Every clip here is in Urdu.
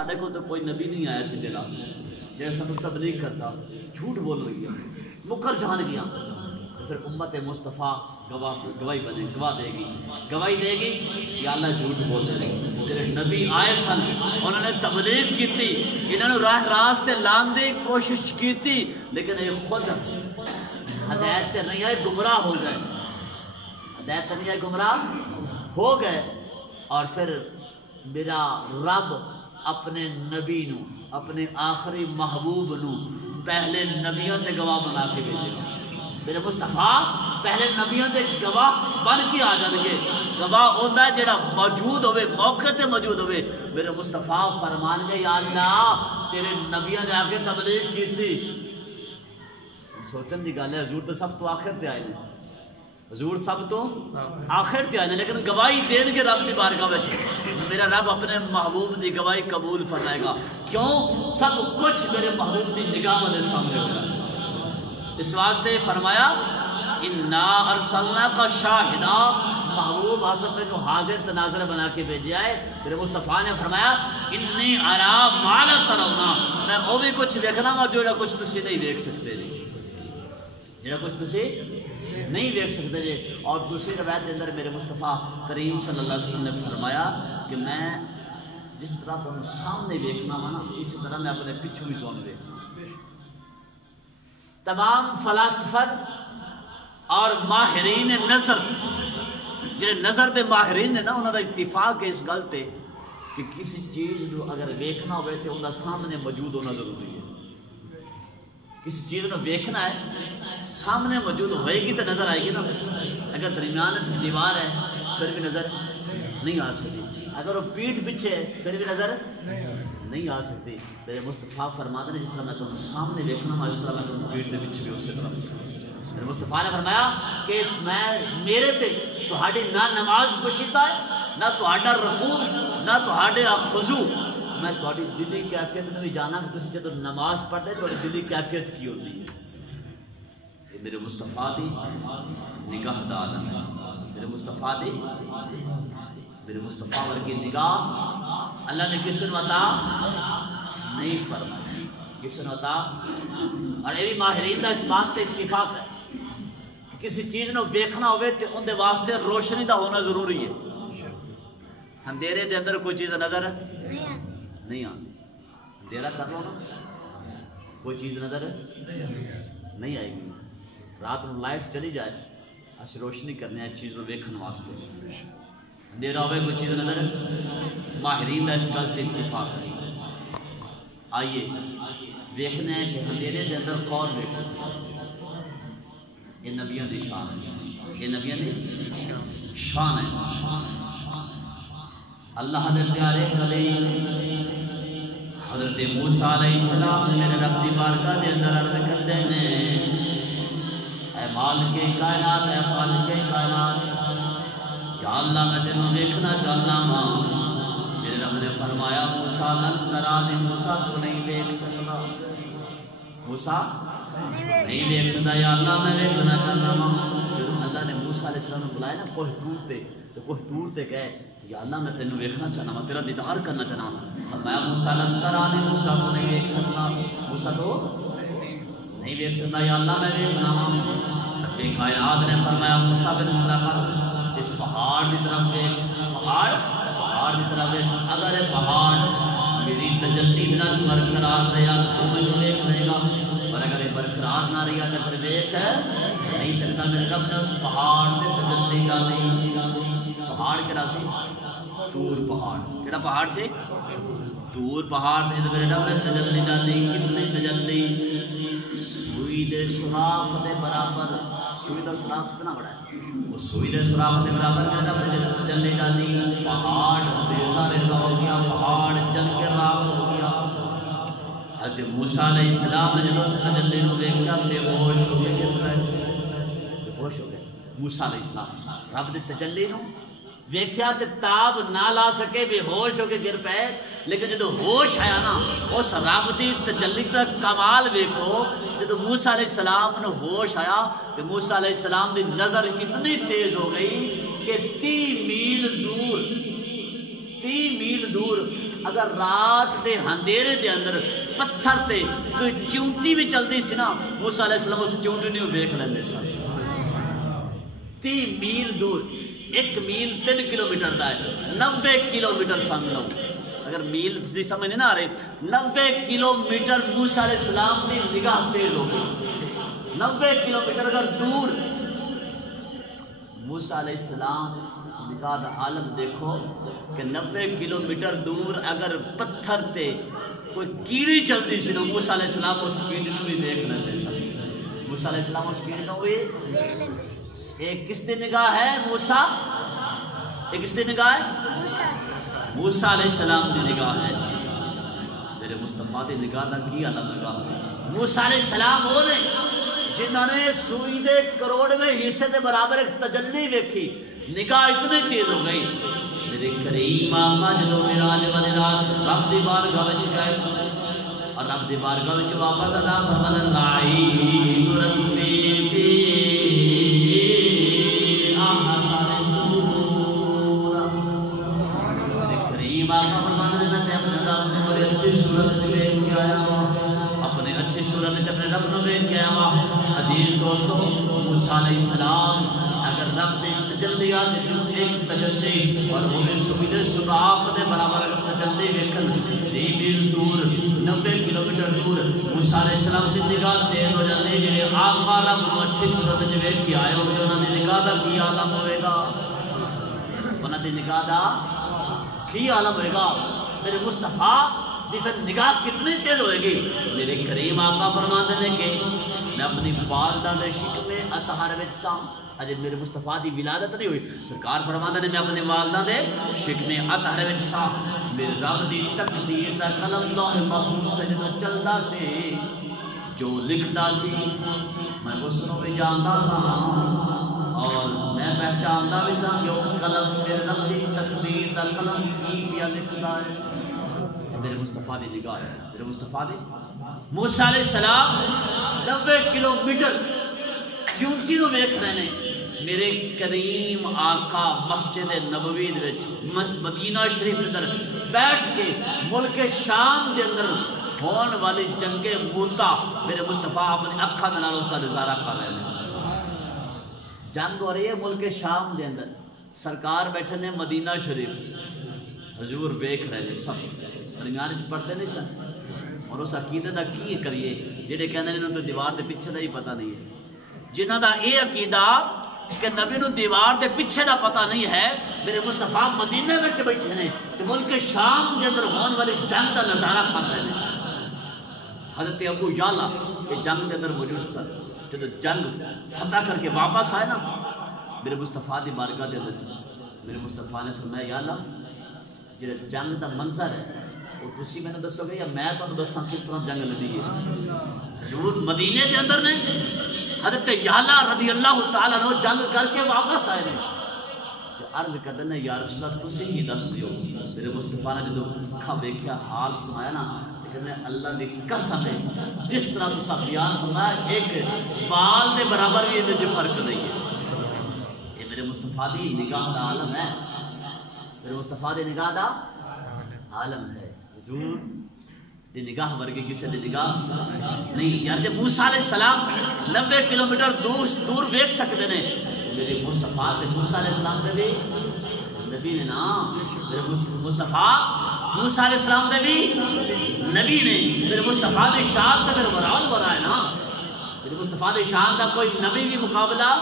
ساڈے کول تو کوئی نبی نہیں آیا سی تیرا جیسا سانوں تبلیغ کرتا، جھوٹ بول گیا، مکر جان گیا، تو پھر امت مصطفیٰ گواہی بنے، گواہی دے گی یا اللہ جھوٹ بول دے رہے تیرے نبی آئے سن، انہوں نے تبلیغ کی تھی، انہوں نے راہ راستے لان دی کوشش کی تھی، لیکن یہ خود ہدایت تے نہیں آئے، گمراہ ہو گئے، ہدایت تے نہیں آئے، گمراہ ہو گئے۔ اور پھر میرا رب اپنے نبی نو، اپنے آخری محبوب نو پہلے نبیوں تے گواہ بنا کے بھیجے، میرے مصطفیٰ پہلے نبیوں تے گواہ بن کے آ جان گے۔ گواہ ہوتا ہے جڑا موجود ہوئے، موقع تے موجود ہوئے۔ میرے مصطفیٰ فرمان گے یا اللہ تیرے نبیوں نے آگے تبلیغ کی تھی۔ سوچن دی گل ہے، حضور تو سب تو آخر تے آئے نے، حضور سب تو آخر تے آئے نے، لیکن گواہی دین گے رب دی بارگاہ وچ۔ میرا رب اپنے محبوب دی گواہی قبول فرمائے گا، کیوں؟ سب کچھ میرے محبوب دی نگاہ دے سامنے ہوگا۔ اس واسطے فرمایا انا ارسلناک شاہدا، محبوب آصف نے حاضر تناظر بنا کے بھیجا ہے۔ میرے مصطفیٰ نے فرمایا انی ارا ما لا ترون، میں وہ بھی کچھ ویکھنا وا جو کچھ تسی نہیں ویکھ سکتے جی، جڑا کچھ تسی نہیں ویکھ سکتے جی۔ اور دوسری روایت کے اندر میرے مصطفیٰ کریم صلی اللہ علیہ وسلم نے فرمایا کہ میں جس طرح تمہیں سامنے ویکھنا وا نا، اسی طرح میں اپنے پیچھے بھی تمہیں ویکھنا۔ تمام فلاسفت اور ماہرین نظر، جڑے نظر دے ماہرین نے نا، انہوں دا اتفاق ہے اس گل تے کہ کسی چیز کو اگر ویکھنا ہوئے تو ان کا سامنے موجود ہونا ضروری ہے۔ کسی چیز کو ویکھنا ہے، سامنے موجود ہوئے گی تو نظر آئے گی نا۔ اگر درمیان سے دیوار ہے پھر بھی نظر نہیں آ سکتی، اگر وہ پیٹھ پیچھے ہے پھر بھی نظر نہیں آ سکتی۔ میرے مصطفیٰ فرماتے ہیں جس طرح میں تمہیں سامنے دیکھنا ہوں اس طرح میں تمہیں پیٹھ دے پیچھے بھی اسی طرح۔ میرے مصطفیٰ نے فرمایا کہ میں میرے تے تہاڈی نہ نماز پوشیدہ ہے، نہ تہاڈا رکوع، نہ تہاڈے خضوع، میں تہاڈی دلی کیفیت میں بھی جانا کہ تسی جب نماز پڑھتے تہاڈی دلی کیفیت کی ہوتی ہے۔ یہ میرے مصطفیٰ دی نگاہ دا عالم ہے، میرے مصطفیٰ دی، میرے مصطفیٰ ورگی نگاہ اللہ نے کسی نے عطا نہیں فرمائی، کسی نے عطا۔ اور یہ بھی ماہرین دا اس بات تے اتفاق ہے، کسی چیز نو ویکھنا ہوئے تے ان دے واسطے روشنی دا ہونا ضروری ہے۔ اندھیرے دے اندر کوئی چیز نظر نہیں آتی، اندھیرا کر لو نا کوئی چیز نظر نہیں آئے گی۔ رات میں لائٹ چلی جائے اس روشنی کرنے اس چیز نو ویکھن واسطے، اندھیرا ہوئے کوئی چیز نظر۔ ماہرین دا اس گل تے اتفاق ہے۔ آئیے ویکھنا ہے کہ اندھیرے دے اندر کون ویکھ سکتا، یہ نبیوں دی شان ہے، یہ نبیوں دی شان ہے۔ اللہ دے پیارے کلیم حضرت موسیٰ علیہ السلام میرے رب دی بارگاہ دے اندر عرض کردے نے، اے مالک کائنات، اے خالق کائنات، یا اللہ میں تینوں دیکھنا چاہنا ہاں۔ میرے رب نے فرمایا موسیٰ لن ترانی، موسیٰ تو نہیں دیکھ سکتا، موسیٰ نہیں دیکھ سکتا، یا اللہ میں دیکھنا چاہنا ہاں۔ جب اللہ نے موسیٰ علیہ السلام نے بلایا نا کوہ طور تے، تو کوہ طور تے کہے یا اللہ میں تینوں دیکھنا چاہنا ہاں، تیرا دیدار کرنا چاہنا ہاں۔ فرمایا موسیٰ لن ترانی، موسیٰ تو نہیں دیکھ سکتا، موسیٰ تو نہیں دیکھ سکتا، یا اللہ میں دیکھنا ہاں۔ رب کائنات نے فرمایا موسیٰ پھر اس طرح کر، اس پہاڑ دی طرف دیکھ، پہاڑ دی طرف دیکھ، اگر یہ پہاڑ میری تجلی دنال برقرار رہا تو میں جو دیکھ رہے گا، اور اگر یہ برقرار نہ رہا تو پھر دیکھ نہیں سکتا۔ میرے رب نے اس پہاڑ تے تجلی ڈالی، پہاڑ کیڑا سی؟ طور پہاڑ، کیڑا پہاڑ سے؟ طور پہاڑ تے میرے رب نے تجلی ڈالی، کتنی تجلی؟ سوئی دے سوراخ دے برابر، سوئی دا سوراخ کتنا بڑا ہے؟ وہ سوئی دے سوراخ دے برابر میرے رب نے تجلی ڈالی، پہاڑ بے سارے ہو گیا، پہاڑ جل کے راکھ ہو گیا۔ حضرت موسیٰ علیہ السلام نے جب اس تجلی نو دیکھا بے ہوش ہو کے گر پئے، بے ہوش ہو گئے موسیٰ علیہ السلام۔ رب دی تجلی نو ویکھیا تے تاب نہ لا سکے، بے ہوش ہو کے گر پئے، لیکن جدو ہوش آیا نا اس رب دی تجلی دا کمال ویکھو۔ جدو موسیٰ علیہ السلام نے ہوش آیا تو موسیٰ علیہ السلام دی نظر اتنی تیز ہو گئی کہ 30 میل دور 30 میل دور اگر رات دے اندھیرے دے اندر پتھر تے کوئی چونٹی بھی چلتی سی نا موسیٰ علیہ السلام اس چونٹی نہیں دیکھ لیندے سن 30 میل دور 1 میل 3 کلومیٹر دا ہے 90 کلومیٹر سمجھ لو اگر میل دی سمجھ نہیں نہ آ رہے 90 کلومیٹر موسیٰ علیہ السلام دی نگاہ تیز ہو گئی 90 کلومیٹر اگر دور موسیٰ علیہ السلام نگاہ دا عالم دیکھو کہ 90 کلومیٹر دور اگر پتھر تے کوئی کیڑی چلتی سی نا موسیٰ علیہ السلام اس کیڑی نو بھی دیکھ لیندے سن موسیٰ علیہ السلام اس کیڑی نو بھی ایک کس دی نگاہ ہے موسیٰ ایک کس دی نگاہ ہے موسیٰ علیہ السلام دی نگاہ ہے میرے مصطفیٰ دی نگاہ دا کی عالم نگاہ ہے موسیٰ علیہ السلام ہو نے جنہوں نے سوئی دے کروڑ میں حصے دے برابر ایک تجلی ویکھی نگاہ اتنے تیز ہو گئی میرے کریم آقا جدو معراج والی رات رب دی بارگاہ وچ گئے اور رب دی بارگاہ وچ واپس ادا فرمایا رائیت ربی فی احسن صورۃ میرے کریم آقا فرمایا میں اپنے رب کو بڑی اچھی صورت وچ دیکھ کے آیا ہوں اپنے اچھی صورت وچ اپنے رب نو دیکھ کے آیا ہوں عزیز دوستو موسیٰ علیہ السلام اگر رب دے تجلیات دے ایک تجلی اور وہ بھی سویدے سناخ دے برابر اگر تجلی ویکھن 30 میل دور 90 کلومیٹر دور موسیٰ علیہ السلام دی نگاہ تیز ہو جاندے جڑے آقا رب نو اچھی صورت وچ ویکھ کے آئے ہون تے انہاں دی نگاہ دا کی عالم ہوے گا انہاں دی نگاہ دا کی عالم ہوے گا میرے مصطفیٰ دی پھر نگاہ کتنی تیز ہوئے گی میرے کریم آقا فرماندے نے کہ میں اپنی والدہ دے شکم اطہر وچ ساں اجے میرے مصطفیٰ دی ولادت نہیں ہوئی سرکار فرماندے نے میں اپنے والدہ دے شکم اطہر وچ ساں میرے رب دی تقدیر دا قلم لوح محفوظ تے جدوں چلدا سی جو لکھدا سی میں اس نوں بھی جاندا ساں اور میں پہچاندا بھی ساں کہ وہ قلم میرے رب دی تقدیر دا قلم کی پیا لکھدا ہے میرے مصطفیٰ دی نگاہ ہے میرے مصطفیٰ دی موسیٰ علیہ السلام 90 کلومیٹر چونٹی نو ویکھ رہے نے میرے کریم آقا مسجد نبوی دے وچ مدینہ شریف دے اندر بیٹھ کے ملک شام دے اندر ہون والی جنگ موتا میرے مصطفیٰ اپنی اکھاں دے نال اس دا نظارہ کر رہے ہیں جنگ ہو رہی ہے ملک شام دے اندر سرکار بیٹھے نے مدینہ شریف حضور ویکھ رہے نے سب درمیان وچ پڑھتے نہیں سن اور اس عقیدے دا کی کریے جڑے کہندے نے انہاں تو دیوار دے پیچھے دا ہی پتہ نہیں ہے جنہاں دا اے عقیدہ کہ نبی نو دیوار دے پیچھے دا پتہ نہیں ہے میرے مصطفیٰ مدینہ وچ بیٹھے نے تے ملک شام دے اندر ہون والی جنگ دا نظارہ کر رہے ہیں حضرت ابو یعلا یہ جنگ دے اندر موجود سن جب جنگ فتح کر کے واپس آئے نا میرے مصطفیٰ دی بارگاہ دے اندر میرے مصطفیٰ نے فرمایا یا اللہ جڑا جنگ دا منظر ہے وہ تسی میں نے دسو گے یا میں تو دساں کس طرح جنگ لڑی ہے حضور مدینے دے اندر نے حضرت یعلا رضی اللہ تعالیٰ عنہ جنگ کر کے واپس آئے نے کہ عرض کر دے یا رسول اللہ تسی ہی دس دیو میرے مصطفیٰ نے جدو اکھاں ویکھیا حال سنایا نا کہ اللہ دی قسم ہے جس طرح تسا بیان فرمایا ایک بال دے برابر بھی اندر فرق نہیں ہے یہ میرے مصطفیٰ دی نگاہ دا عالم ہے میرے مصطفیٰ دی نگاہ دا عالم ہے حضور دی نگاہ ورگی کسی دی نگاہ نہیں یار جب موسیٰ علیہ السلام 90 کلومیٹر دور ویکھ سکتے نے میرے مصطفیٰ تے موسیٰ علیہ السلام دے بھی نبی نے نا میرے مصطفیٰ موسیٰ علیہ السلام دے بھی نبی نے میرے مصطفیٰ دے شان تے میرے ورال ورائے نا میرے مصطفیٰ دے شان دا کوئی نبی بھی مقابلہ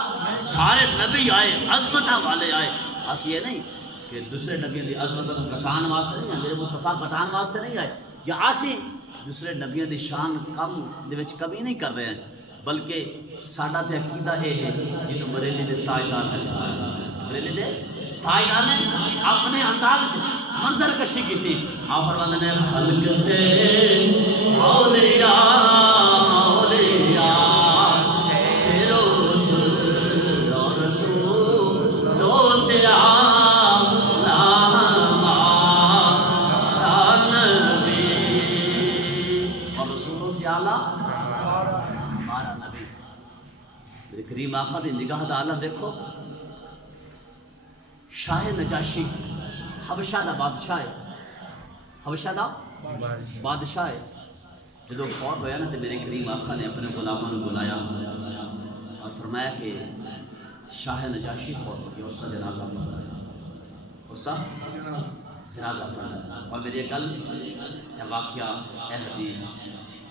سارے نبی آئے عظمتہ والے آئے آس یہ نہیں کہ دوسرے نبیوں دی عظمتوں کو کٹان واسطے نہیں ہے میرے مصطفیٰ کٹان واسطے نہیں آئے یا آسی دوسرے نبیوں دی شان کم دے وچ کمی نہیں کر رہے ہیں بلکہ ساڈا تے عقیدہ اے ہے جنوں بریلی دے تاجدار نے بریلی دے تاجدار نے اپنے انداز منظر کشی کی تھی آپ فرماندے نے خلق سے اولیاء کریم آقا دی نگاہ دا عالم دیکھو شاہ نجاشی حبشہ دا بادشاہ ہے، حبشہ دا بادشاہ ہے. جدو فوت ہویا نا تو میرے کریم آقا نے اپنے غلاموں نے بلایا اور فرمایا کہ شاہ نجاشی فوت ہو گیا، اس کا جنازہ پڑھنا ہے، اس کا جنازہ پڑھنا ہے. اور میری گل یہ واقعہ اے حدیث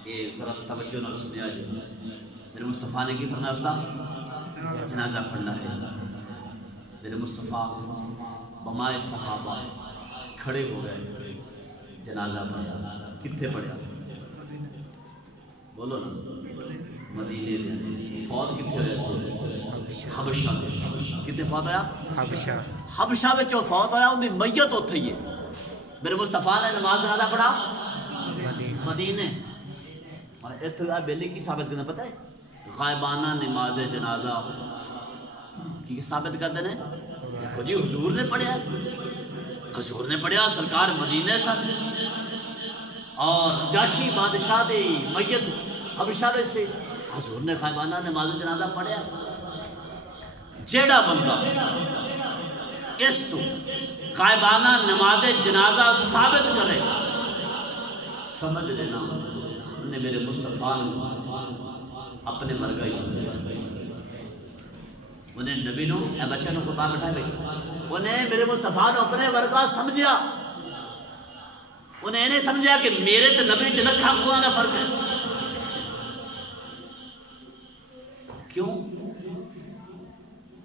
یہ ذرا توجہ نہ سنیا جی. میرے مصطفیٰ نے کی فرمایا اس کا جنازہ پڑھنا ہے. میرے مصطفیٰ بمائے صحابہ کھڑے ہو گئے، جنازہ پڑھا. کتنے پڑھا؟ بولو نا، مدینے دے. فوت کتنے ہوئے سے؟ حبشہ دے. کتنے فوت ہویا؟ حبشہ میں جو فوت ہویا ان کی میت اتھے ہی ہے. میرے مصطفیٰ نے نماز جنازہ پڑھا مدینے. اور اتھے بیلی کی ثابت کرنا پتہ ہے؟ غائبانہ نماز جنازہ کی ثابت کر دینے. دیکھو جی حضور نے پڑھیا، حضور نے پڑھیا، سرکار مدینے سن اور جاشی بادشاہ دے میت حبشہ دے سے حضور نے غائبانہ نماز جنازہ پڑھیا. جیڑا بندہ اس تو غائبانہ نماز جنازہ ثابت کرے سمجھ لینا انہیں میرے مصطفیٰ اپنے ورگا ہی سمجھا. انہیں نبی نو اے بچے نو کو پاک بٹھائے بھئی، انہیں میرے مصطفیٰ نو اپنے ورگا سمجھا. انہیں نہیں سمجھا کہ میرے تے نبی چ لکھاں کوہاں دا فرق ہے. کیوں؟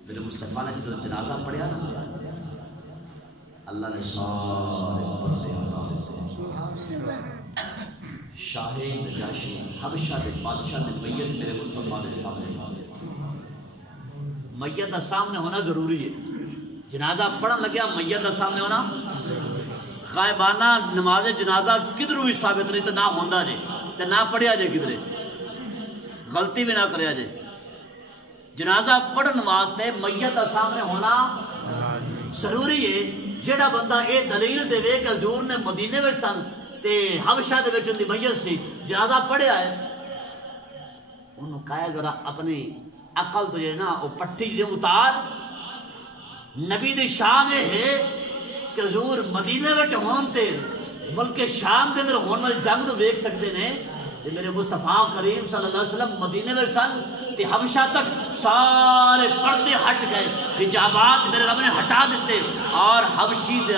میرے مصطفیٰ نے جو جنازہ پڑھیا نا اللہ نے سارے پردے ہٹا دیتے. شاہ نجاشی حبشہ دے بادشاہ نے میت میرے مصطفیٰ دے سامنے، میت دا سامنے ہونا ضروری ہے. جنازہ پڑھن لگیا میت دا سامنے ہونا. غائبانہ نماز جنازہ کدھروں بھی ثابت نہیں تو نہ ہوندا جے تو نہ پڑھیا جے کدھرے، غلطی بھی نہ کریا جے. جنازہ پڑھن واسطے میت دا سامنے ہونا ضروری ہے. جیڑا بندہ اے دلیل دے وے کہ حضور نے مدینے وچ سن تے حبشہ دے وچ اندی میت سی، جنازہ پڑھیا ہے، انہوں کہا ذرا اپنی عقل تو یہ نا وہ پٹی جو اتار. نبی دی شان ہے کہ حضور مدینے وچ ہون تے ملک شام دے اندر ہون والی جنگ نو ویکھ سکتے نے. میرے مصطفیٰ کریم صلی اللہ علیہ وسلم مدینے میں سن تے حبشہ تک سارے پردے ہٹ گئے، حجابات میرے رب نے ہٹا دیتے اور حبشی دی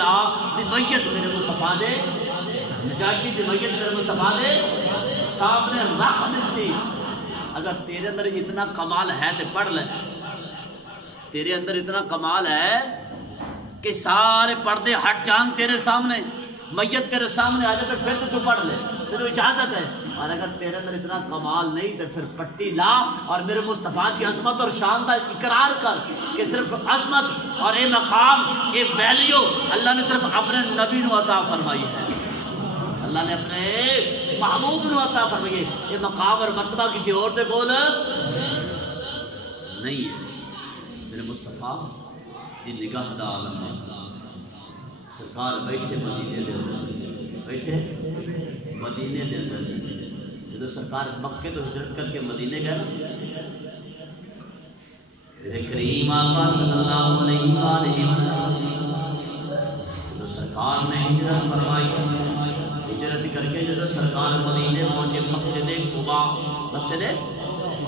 میت میرے مصطفیٰ دے نجاشی دی میت میرے مصطفیٰ دے سامنے رکھ دیتی. اگر تیرے اندر اتنا کمال ہے تو پڑھ لے. تیرے اندر اتنا کمال ہے کہ سارے پردے ہٹ جان تیرے سامنے، میت تیرے سامنے آ جائے تو پھر تو پڑھ لے، پھر اجازت ہے. اور اگر تیرے اندر اتنا کمال نہیں تو پھر پٹی لا اور میرے مصطفیٰ کی عظمت اور شان کا اقرار کر کہ صرف عظمت اور اے مقام اے ویلیو اللہ نے صرف اپنے نبی نو عطا فرمائی ہے، اللہ نے اپنے محبوب نو عطا فرمائی ہے. یہ مقام اور مرتبہ کسی اور دے کول نہیں ہے. میرے مصطفیٰ دی نگاہ دا عالم ہے. سرکار بیٹھے مدینے دے اندر، بیٹھے مدینے دے اندر. جب سرکار مکے تو ہجرت کر کے مدینے گئے نا، میرے کریم آقا صلی اللہ علیہ وآلہ وسلم جب سرکار نے ہجرت فرمائی، ہجرت کر کے جب سرکار مدینے پہنچے مسجد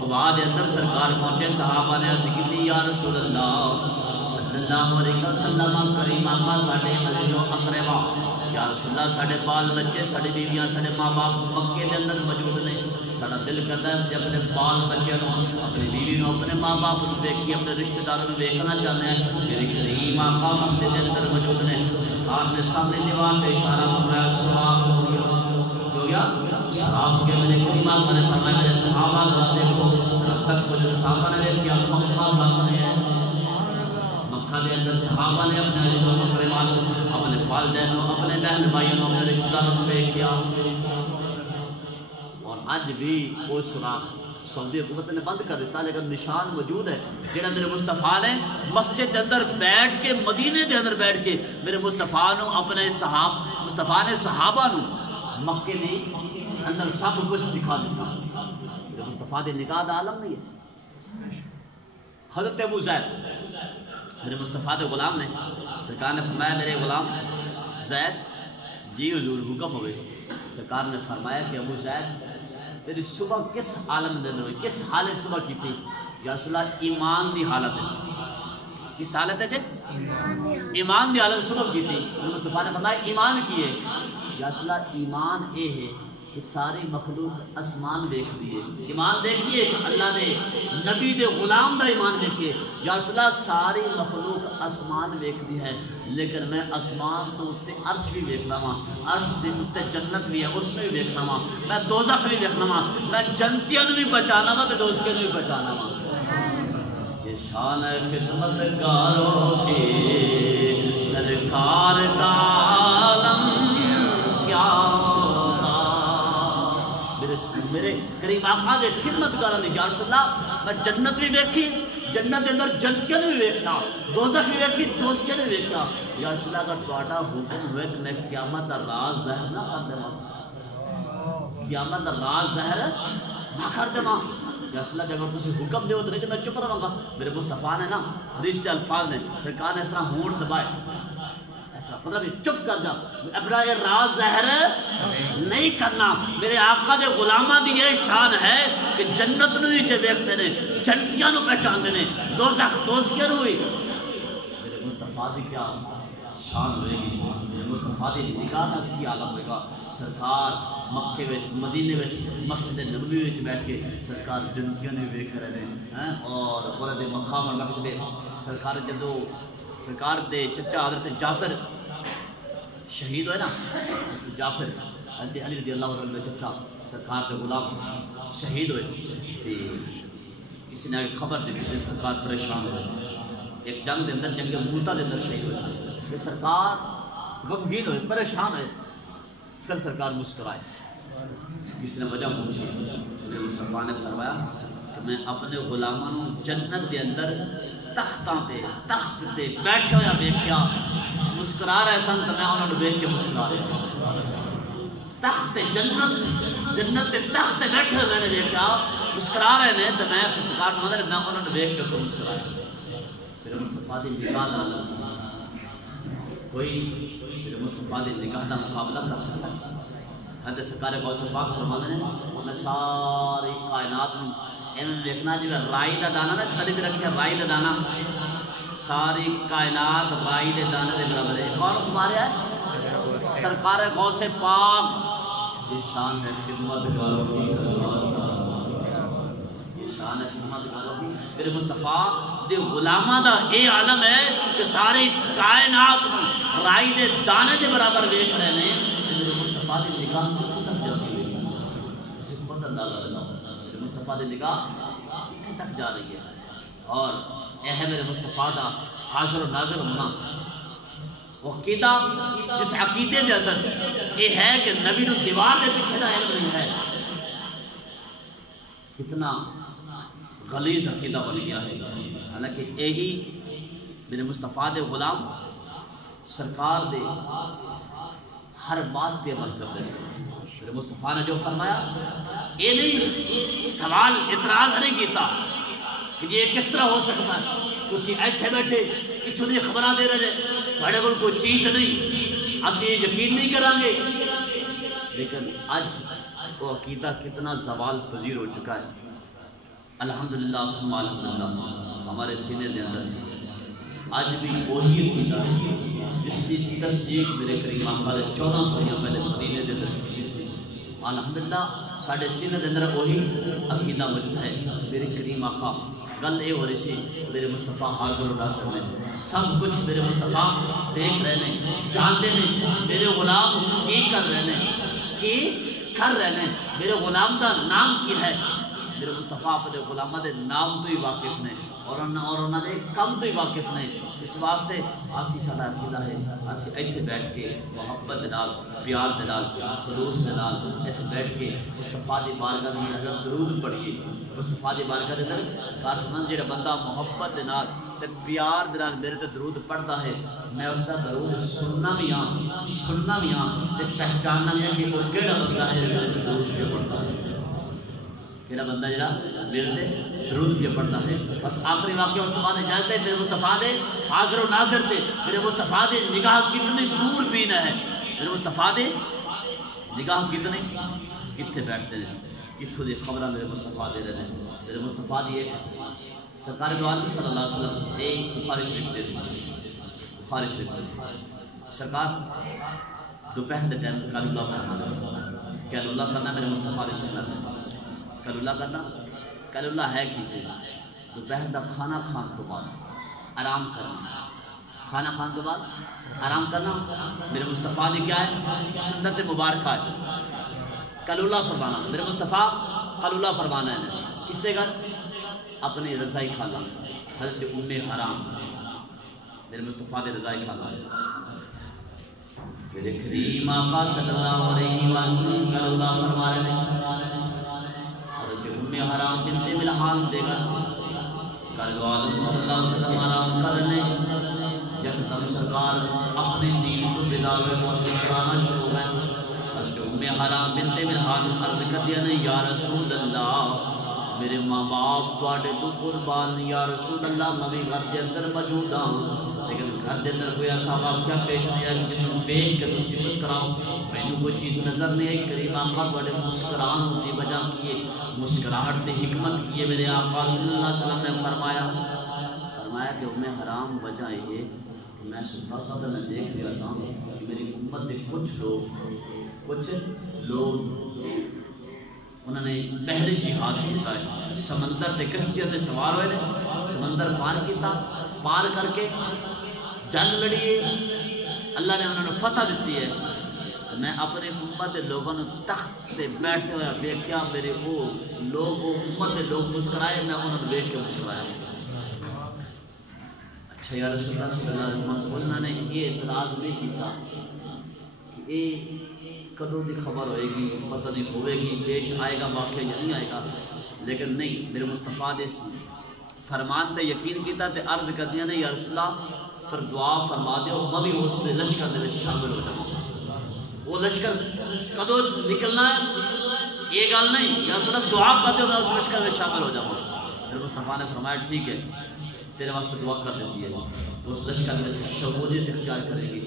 قباء دے اندر سرکار پہنچے. صحابہ نے عرض کی یا رسول اللہ صلی اللہ علیہ وسلم کریم آقا ساڑھے عزیز و اقربا، یا رسول اللہ ساڑھے بال بچے ساڑھے بیویاں ساڑھے ماں باپ مکے دے اندر موجود نے. ساڑھا دل کرتا ہے اپنے بال بچے نو، اپنی بیوی نو، اپنے ماں باپ نو ویکھی، اپنے رشتہ داروں نو ویکھنا چاہتے ہیں. میرے کریم آقا مسجد دے اندر موجود نے. سرکار نے سامنے دیوار دے اشارہ فرمایا سراغ ہو گیا، سراغ ہو گیا. میرے کریم آقا نے فرمایا میرے صحابہ ذرا دیکھو. تک جو صحابہ نے دیکھا مکہ سامنے ہے. مکہ دے اندر صحابہ نے اپنے عزیزوں اقربا والوں، اپنے والدینوں، اپنے بہن بھائیوں، اپنے رشتہ داروں کو دیکھا. اور آج بھی وہ سراغ سعودی حکومت نے بند کر دیتا، لیکن نشان موجود ہے جہاں میرے مصطفیٰ نے مسجد دے اندر بیٹھ کے مدینے دے اندر بیٹھ کے میرے مصطفیٰ نو اپنے مصطفیٰ نے صحابہ نو مکے دے اندر سب کچھ دکھا دیتا. میرے مصطفیٰ دے نگاہ دا عالم نہیں ہے. حضرت ابو زید میرے مصطفیٰ دے غلام نے سرکار نے فرمایا میرے غلام زید جی حضور حکم ہوئے. سرکار نے فرمایا کہ ابو زید تیری صبح کس عالم دے اندر ہوئی, کس حالت صبح کی تھی؟ یا رسول اللہ ایمان دی حالت ہے. کس حالت ہے؟ ایمان دی حالت صبح کی تھی. مصطفیٰ نے فرمایا ایمان کی ہے. یا رسول اللہ ایمان اے ہے کہ ساری مخلوق اسمان دیکھ دیے. ایمان دیکھیے اللہ دے نبی دے غلام دا ایمان دیکھیے. یا رسول اللہ ساری مخلوق اسمان دیکھ دی ہے لیکن میں اسمان تو اتے عرش بھی دیکھنا وا, عرش دے اتے جنت بھی ہے اس میں بھی دیکھنا وا, میں دوزخ بھی دیکھنا وا, میں جنتیاں نو بھی بچانا وا تے دوزخیاں نو بھی بچانا وا. یہ شان خدمتگاروں کے سرکار کا عالم کیا ہوگا. میرے قریب آقا دے خدمتگاراں نے یا رسول اللہ میں جنت بھی ویکھی, جنت دے اندر جنتیاں بھی ویکھنا, دوزخ بھی ویکھی, دوزخیاں بھی ویکھنا. یا رسول اللہ اگر تہاڈا حکم ہوئے تو میں قیامت دا راز ظاہر نہ کر دواں, قیامت دا راز ظاہر نہ کر دواں. یا رسول اللہ اگر تسی حکم دیو تو نہیں تو میں چپ رہاں گا. میرے مصطفیٰ نے نا حدیث کے الفاظ نے سرکار نے اس طرح ہونٹ دبائے, مطلب چپ کر جا, اپنا یہ راز ظاہر نہیں کرنا. میرے آقا دے غلاماں دی یہ شان ہے کہ جنت نو بھی ویکھدے نے, جنتیاں نو پہچاندے نے, دوزخ دوزخیاں نو بھی. میرے مصطفیٰ دی کیا شان ہوئے گی, میرے مصطفیٰ دی نگاہ دا کی عالم ہوئے گا. سرکار مکے وچ مدینے وچ مسجد نبوی وچ بیٹھ کے سرکار جنتیاں نو ویکھ رہے ہیں اور پورے دے مقام اور مرتبے. سرکار جدو سرکار دے چچا حضرت جعفر شہید ہوئے نا, جعفر حضرت علی رضی اللہ عنہ چچا سرکار دے غلام شہید ہوئے تے کسی نے خبر دی کہ سرکار پریشان ہوئے. ایک جنگ دے اندر, جنگ موتا دے اندر شہید ہوئے تے سرکار غمگین ہوئے, پریشان ہوئے. پھر سرکار مسکرائے, کسی نے وجہ پوچھی. میرے مصطفیٰ نے فرمایا کہ میں اپنے غلاماں نو جنت دے اندر تختاں تے تخت تے بیٹھے ہویا ویکھیا, مسکرا رہے سن تو میں انہوں نے ویکھ کے مسکرا رہے. تخت جنت, جنت تے تخت تے بیٹھے ہوئے میں نے ویکھیا, مسکرا رہے نے تو میں سرکار فرماتے ہیں میں انہوں نے ویکھ کے تو مسکرایا. میرے مصطفیٰ دی نگاہ نال کوئی میرے مصطفیٰ دی نگاہ دا مقابلہ کر سکتا ہے؟ حضرت سرکار غوث پاک فرماتے ہیں میں ساری کائنات میں دیکھنا جو رائی دا دانا نا, کدی تے رکھیا رائی دا دانا, ساری کائنات رائی دے دانے دے برابر ہے. کون فرمایا ہے؟ سرکار غوث پاک. یہ شان ہے خدمتگاروں کی, یہ شان ہے خدمتگاروں کی. میرے مصطفیٰ دے غلاماں دا اے عالم ہے کہ ساری کائنات میں رائی دے دانے دے برابر ویکھ رہے ہیں. میرے مصطفیٰ دی نگاہ کتنے تک جاتی ہوئی, اسے خود اندازہ لگاؤ. میرے مصطفیٰ دی نگاہ کتنے تک جا رہی ہے. اور اے ہے میرے مصطفیٰ دا حاضر و ناظر ہونا. وہ عقیدہ جس عقیدے دے اندر یہ ہے کہ نبی نو دیوار دے پیچھے دا علم نہیں ہے, کتنا غلیظ عقیدہ بن گیا ہے. حالانکہ یہی میرے مصطفیٰ دے غلام سرکار دے ہر بات پہ عمل کرتے ہیں. میرے مصطفیٰ نے جو فرمایا یہ نہیں سوال اعتراض نہیں کیتا کہ جی یہ کس طرح ہو سکتا ہے, تسی ایتھے بیٹھے اتھوں دی خبراں دے رہے تھوڑے کول کوئی چیز نہیں, اسی یقین نہیں کریں گے. لیکن اج وہ عقیدہ کتنا زوال پذیر ہو چکا ہے. الحمدللہ ثم الحمدللہ ہمارے سینے دے اندر آج بھی وہی عقیدہ ہے جس کی تصدیق میرے کریم آقا نے 14 صدیاں پہلے مدینے دے اندر کی سی. الحمدللہ ساڈے سینے دے اندر وہی عقیدہ موجود ہے. میرے کریم آقا گل یہ ہو رہی سی میرے مصطفیٰ حاضر و ناظر نے, سب کچھ میرے مصطفیٰ دیکھ رہے ہیں, جانتے ہیں میرے غلام کی کر رہے ہیں, کی کر رہے ہیں. میرے غلام دا نام کی ہے, میرے مصطفیٰ اپنے غلامہ دے نام تو ہی واقف نے اور انہوں نے کم تو ہی واقف نے. اس واسطے آسی ساڈا عقیدہ ہے آسی ایتھے بیٹھ کے محبت دے نال, پیار دے نال, خلوص دے نال ایتھے بیٹھ کے مصطفیٰ دی بارگاہ دے اندر درود پڑھیے. مصطفیٰ دی بارگاہ دے اندر سرکار فرماندے جڑا بندہ محبت دے نال تے پیار دے نال میرے تے درود پڑھدا ہے میں اس دا درود سننا بھی ہاں تے پہچاننا بھی ہاں کہ وہ کیڑا بندہ ہے میرے تے درود پہ پڑھدا ہے, کیڑا بندہ جڑا میرے تے درود پہ پڑھتا ہے. بس آخری واقعہ اس کے بعد اجازت ہے. میرے مصطفیٰ دے حاضر و ناظر تے میرے مصطفیٰ دے نگاہ کتنے دور بین ہے، میرے مصطفیٰ دے نگاہ کتنے کتنے بیٹھتے ہیں، کتھوں دی خبریں میرے مصطفیٰ دے رہے ہیں۔ میرے مصطفیٰ دی ایک سرکار دو عالم صلی اللہ علیہ وسلم ایک بخاری شریف دے دی سی، بخاری شریف دے سرکار دوپہر دے ٹائم کل اللہ فرمانا سکتا کل اللہ کرنا میرے مصطفیٰ دی سنت ہے، کل اللہ کرنا کل اللہ ہے کی چیز دوپہر دا کھانا کھان تو بعد آرام کرنا، کھانا کھان تو بعد آرام کرنا میرے مصطفیٰ دی کیا ہے سنت مبارکہ ہے، کل اللہ فرمانا میرے مصطفیٰ کل اللہ فرمانا ہے اس نے کہا اپنی رضائی کھانا حضرت ام حرام میرے مصطفیٰ دے رضائی کھانا میرے کریم آقا صلی اللہ علیہ وسلم کل اللہ فرما رہے ہیں حضرت ام حرام بنت ملحان دے گا کر دو عالم صلی اللہ علیہ وسلم آرام کرنے یکدم سرکار اپنے دین کو بیدار ہوئے اور مسکرانا شروع ہے۔ حضرت ام حرام بنت ملحان عرض کر دیا نے یا رسول اللہ میرے ماں باپ تواڈے تو قربان، یا رسول اللہ میں بھی گھر دے اندر موجود ہوں لیکن گھر دے اندر کوئی ایسا واقعہ پیش نہیں آیا جنوں دیکھ کے تسی مسکراؤ، مینوں کوئی چیز نظر نہیں آئی۔ کریم آقا تواڈے مسکران دی وجہ کی مسکراہٹ دی حکمت کی ہے میرے آقا صلی اللہ علیہ وسلم نے فرمایا کہ ام حرام وجہ یہ میں صبح صاحب میں دیکھ لیا تھا کہ میری امت کے کچھ لوگ انہوں نے بحری جہاد کیتا ہے، سمندر تے کشتیاں تے سوار ہوئے نے، سمندر پار کیتا، پار کر کے جنگ لڑی ہے، اللہ نے انہوں نے فتح دیتی ہے۔ میں اپنے امت کے لوگوں نے تخت تے بیٹھے ہوئے ویکھیا میرے وہ لوگ وہ امت کے لوگ مسکرائے، میں انہوں نے ویکھ کے مسکرایا۔ اچھا یا رسول اللہ صلی اللہ علیہ وسلم انہوں نے یہ اعتراض نہیں کیتا کہ یہ کدوں دی خبر ہوئے گی، پتہ نہیں ہوئے گی، پیش آئے گا واقعہ یا نہیں آئے گا، لیکن نہیں میرے مصطفیٰ دے فرمان تے یقین کیتا تے عرض کر دیا نے یا رسول اللہ پھر دعا فرما دیو میں بھی اس دے لشکر دے شامل ہو جاؤں۔ وہ لشکر کدوں نکلنا ہے یہ گل نہیں، یا رسول اللہ دعا کر دیو میں اس لشکر میں شامل ہو جاؤں۔ میرے مصطفیٰ نے فرمایا ٹھیک ہے تیرے واسطے دعا کر دیتی ہے، تو اس لشکر میں شمولیت اختیار کرے گی،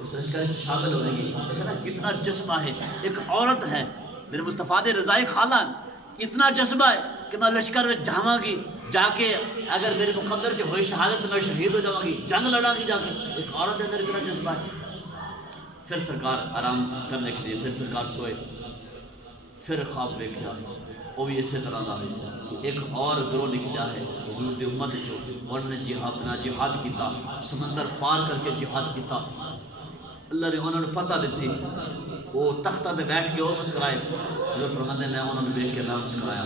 اس لشکر شامل ہونے گی۔ دیکھنا کتنا جذبہ ہے، ایک عورت ہے میرے مصطفیٰ دے رضائے خالہ اتنا جذبہ ہے کہ میں لشکر میں جاواں گی، جا کے اگر میرے مقدر جو ہوئی شہادت میں شہید ہو جاواں گی، جنگ لڑاں گی جا کے، ایک عورت کے اندر اتنا جذبہ ہے۔ پھر سرکار آرام کرنے کے لیے پھر سرکار سوئے، پھر خواب دیکھا وہ بھی اسی طرح کا ایک اور گروہ نکلا ہے حضور دی امت جو انہوں نے جہاد کیتا، سمندر پار کر کے جہاد کیتا، اللہ نے انہوں نے فتح دیتی، وہ تختہ دے بیٹھ کے وہ مسکرائے، حضور فرماتے ہیں میں انہوں نے دیکھ کے میں مسکرایا۔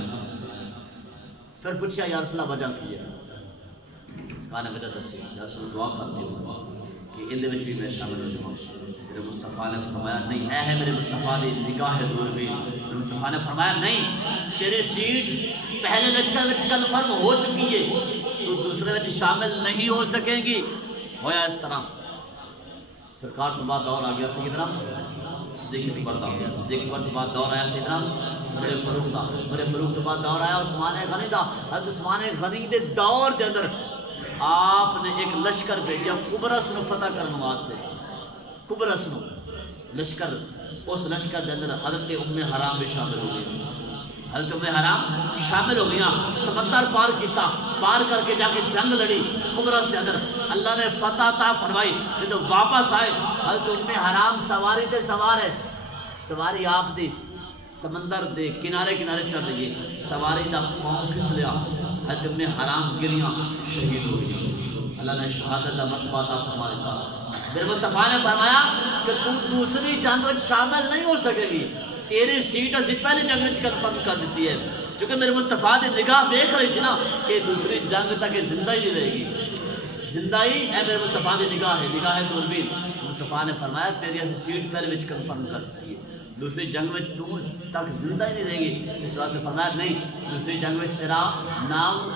پھر پوچھا یا رسول اللہ وجہ کی ہے، سرکار نے وجہ دسی یا رسول دعا کرتے ہو کہ ان دے وچ بھی میں شامل ہو جاؤں۔ میرے مصطفیٰ نے فرمایا نہیں، اے ہے میرے مصطفیٰ دی نگاہ دور بھی، میرے مصطفیٰ نے فرمایا نہیں تیری سیٹ پہلے لشکر وچ کنفرم ہو چکی ہے، تو دوسرے وچ شامل نہیں ہو سکیں گی۔ ہویا اس طرح سرکار تو بعد دور آ گیا سیدنا صدیق اکبر دا، صدیق اکبر تو بعد دور آیا سیدنا عمر فاروق دا، عمر فاروق تو بعد دور آیا عثمان غنی دا۔ حضرت عثمان غنی دے دور دے اندر آپ نے ایک لشکر بھیجا قبرص نو فتح کرنے واسطے، قبرص نو لشکر، اس لشکر دے اندر حضرت ام حرام بھی شامل ہو گئی، حضرت ام حرام شامل ہو گیا، سمندر پار کیتا، پار کر کے جا کے جنگ لڑی قبرص کے اندر، اللہ نے فتح عطا فرمائی۔ جب واپس آئے حضرت ام حرام سواری تے سوار ہے، سواری آپ دی سمندر دے کنارے کنارے چڑھ گئی، سواری دا پاؤں پھس لیا، حضرت ام حرام گریاں شہید ہو گئی، اللہ نے شہادت دا مرتبہ عطا فرما دیتا۔ میرے مصطفیٰ نے فرمایا کہ تو دوسری جنگ میں شامل نہیں ہو سکے گی، تیری سیٹ اسی پہلی جنگ میں کنفرم کر دیتی ہے، چونکہ میرے مصطفیٰ دی نگاہ دیکھ رہی سی نا کہ دوسری جنگ تک زندہ ہی نہیں رہے گی، زندہ ہی اے میرے مصطفیٰ دی نگاہ ہے، نگاہ دوربین۔ مصطفیٰ نے فرمایا تیری ایسی سیٹ پہلے وچ کنفرم کر دیتی ہے، دوسری جنگ وچ تو تک زندہ ہی نہیں رہے گی۔ اس وقت فرمایا نہیں دوسری جنگ وچ تیرا نام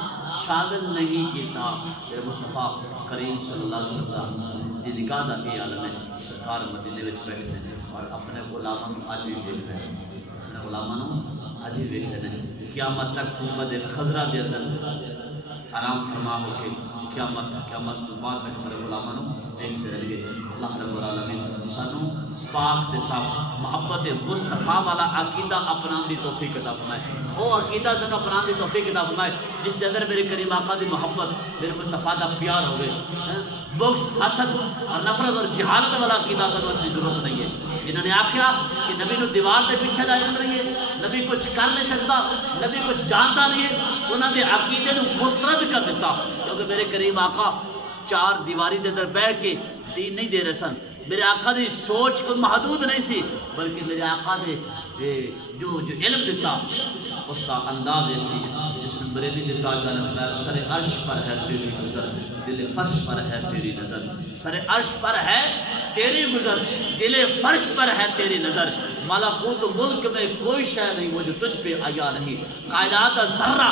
شامل نہیں کیتا۔ میرے مصطفیٰ کریم صلی اللہ علیہ وسلم دی نگاہ دا یہ عالم ہے، سرکار مدینے وچ بیٹھے ہیں اور اپنے غلاموں اج بھی دیکھ رہے ہیں، اپنے غلاموں اج بھی دیکھ رہے ہیں، قیامت تک امت خضرہ دے اندر آرام فرما ہو کے قیامت تو بعد تک میرے غلاماں نوں دیکھتے رہے گے۔ اللہ رب العالمین سانوں پاک تے صاف محبت مصطفیٰ والا عقیدہ اپنان دی توفیق عطا فرمائے۔ وہ عقیدہ سانوں اپنان دی توفیق عطا فرمائے جس دے اندر میرے کریم آقا دی محبت، میرے مصطفیٰ دا پیار ہوئے۔ بغض، حسد اور نفرت اور جہالت والا عقیدہ سانوں اس کی ضرورت نہیں ہے۔ جنہوں نے آخیا کہ نبی نو دیوار دے پیچھے دا علم نہیں ہے، نبی کچھ کر نہیں سکتا، نبی کچھ جانتا نہیں ہے، انہوں نے عقیدے نو مسترد کر دیتا، کیونکہ میرے کریم آقا چار دیواری دے اندر بیٹھ کے دین نہیں دے رہے سن۔ میرے آقا دی سوچ کو محدود نہیں سی، بلکہ میرے آقا نے جو علم دیتا اس کا انداز ایسی جس نے بریلی دیتا ہے سر عرش پر ہے تیری نظر، دل فرش پر ہے تیری نظر، سر عرش پر ہے تیری گزر، دل فرش پر ہے تیری نظر، ملکوت ملک میں کوئی شے نہیں وہ جو تجھ پہ آیا نہیں، کائنات ذرہ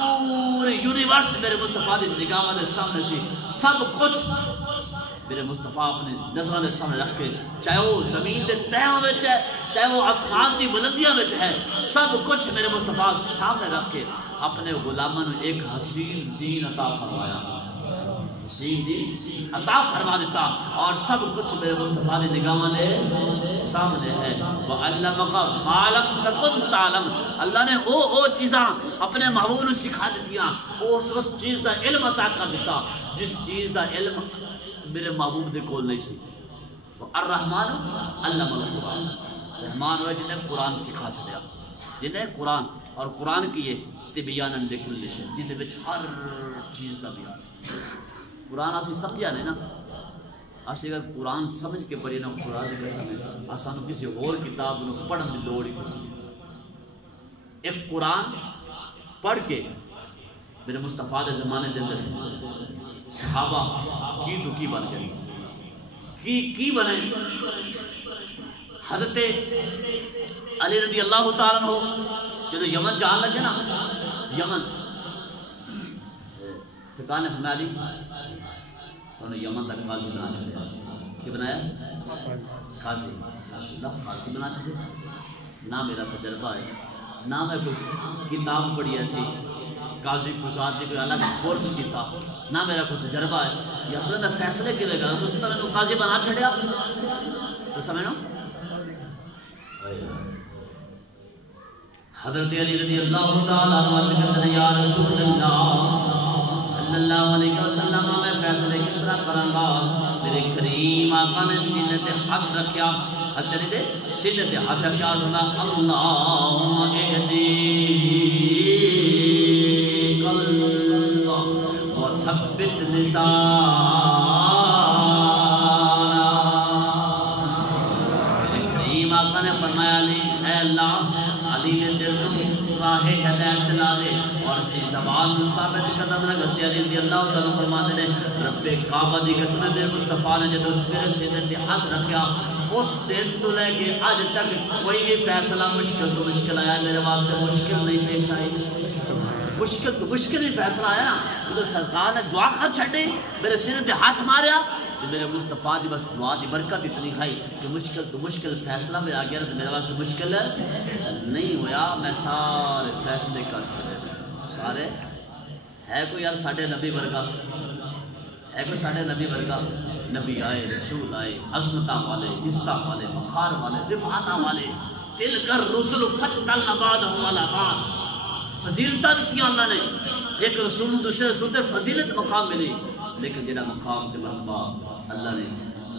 پورے یونیورس میرے مصطفیٰ دی نگاہ دے سامنے سی، سب کچھ میرے مصطفیٰ اپنے نظروں دے سامنے رکھ کے، چاہے وہ زمین دے تہوں وچ ہے، چاہے وہ آسمان دی بلندیاں وچ ہے، سب کچھ میرے مصطفیٰ سامنے رکھ کے اپنے غلاموں نے ایک حسین دین عطا فرمایا، حسین دین عطا فرما دیتا، اور سب کچھ میرے مصطفیٰ دی نگاہوں دے سامنے ہے۔ وَعَلَّمَكَ مَا لَمْ تَكُنْ تَعْلَمْ، اللہ نے وہ چیزاں اپنے محبوب نے سکھا دیتیاں، اس چیز دا علم عطا کر دیتا جس چیز دا علم میرے محبوب دے کول نہیں سی۔ الرحمن علم القرآن، رحمان ہوئے جنہیں قرآن سکھا چھڑیا، جنہیں قرآن اور قرآن کیے تبیانا لکل شیء، جن دے وچ ہر چیز دا بیان۔ قرآن اسی سمجھا نہیں نا، اسی اگر قرآن سمجھ کے پڑھی نا قرآن دے قسم اسانو کسی اور کتاب نو پڑھن دی لوڑ ہی نہیں۔ ایک قرآن پڑھ کے میرے مصطفیٰ دے زمانے دے اندر صحابہ کی دکی بن گئی، کی بنے؟ حضرت علی رضی اللہ تعالیٰ عنہ جب یمن جان لگے نا، یمن سرکار نے فرمایا علی تو انہیں یمن تک قاضی بنا چھڑیا۔ کی بنایا؟ قاضی، اللہ قاضی بنا چھڑیا۔ نہ میرا تجربہ ہے، نہ میں کوئی کتاب پڑھی ایسی قاضی قضات دی کوئی الگ کورس کیتا، نہ میرا کوئی تجربہ ہے، یا اصل میں فیصلے کے لئے گا تو اس طرح انہوں قاضی بنا چھڑیا تو سمجھو۔ حضرت علی رضی اللہ تعالیٰ عنہ کہتے ہیں یا رسول اللہ صلی اللہ علیہ وسلم میں فیصلے کس طرح کروں گا؟ میرے کریم آقا نے سینے تے ہاتھ رکھیا، حضرت علی دے سینے تے ہاتھ رکھیا اور فرمایا اللہم اہدی وثبت لسانا، میرے کریم آقا نے فرمایا علی اے اللہ علی دے دل نو راہ ہدایت دلا دے اور اس دی زبان نو ثابت قدم رکھتے۔ علی رضی اللہ تعالیٰ فرماتے نے رب کعبہ دی قسم میرے مصطفیٰ نے جب اس میرے سینے تے ہاتھ رکھیا اس دن تو لے کے آج تک کوئی بھی فیصلہ مشکل تو مشکل آیا میرے واسطے مشکل نہیں پیش آئی، مشکل تو مشکل ہی فیصلہ آیا نا، تو سرکار نے دعا کر چھڑی میرے سینے تے ہاتھ ماریا، میرے مصطفیٰ دی بس دعا دی برکت اتنی کھائی کہ مشکل تو مشکل فیصلہ میں آ گیا تو میرے واسطے مشکل نہیں ہویا، میں سارے فیصلے کر چھڑے سارے۔ ہے کوئی یار ساڑھے نبی ورگا؟ ہے کوئی ساڑھے نبی ورگا؟ نبی آئے، رسول آئے، عظمتہ والے، عزتہ والے، مخار والے، رفعتہ والے، تل کر رسول فتل نبادہم علی بعض، فضیلتہ دیتی اللہ نے، ایک رسول دوسرے رسول تے فضیلت مقام ملی، لیکن جڑا مقام تے مرتبہ اللہ نے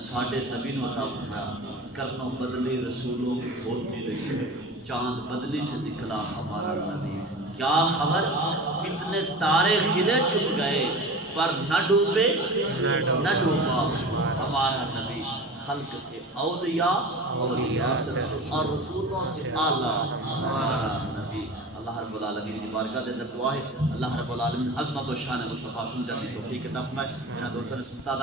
ساڑھے نبی نو عطا فرمایا، کرنوں بدلی رسولوں کی ہوتی رہی، چاند بدلی سے نکلا ہمارا نبی، کیا خبر کتنے تارے کھلے چھپ گئے پر نہ ڈوبے نہ ڈوبا ہمارا نبی، خلق سے اولیاء سے اور رسولوں سے اعلیٰ ہمارا نبی۔ اللہ رب العالمین کی بارگاہ دے اندر دعا ہے اللہ رب العالمین عظمت و شان مصطفیٰ سمجھنے کی توفیق عطا فرمائے۔ میرا دوستوں نے سلطان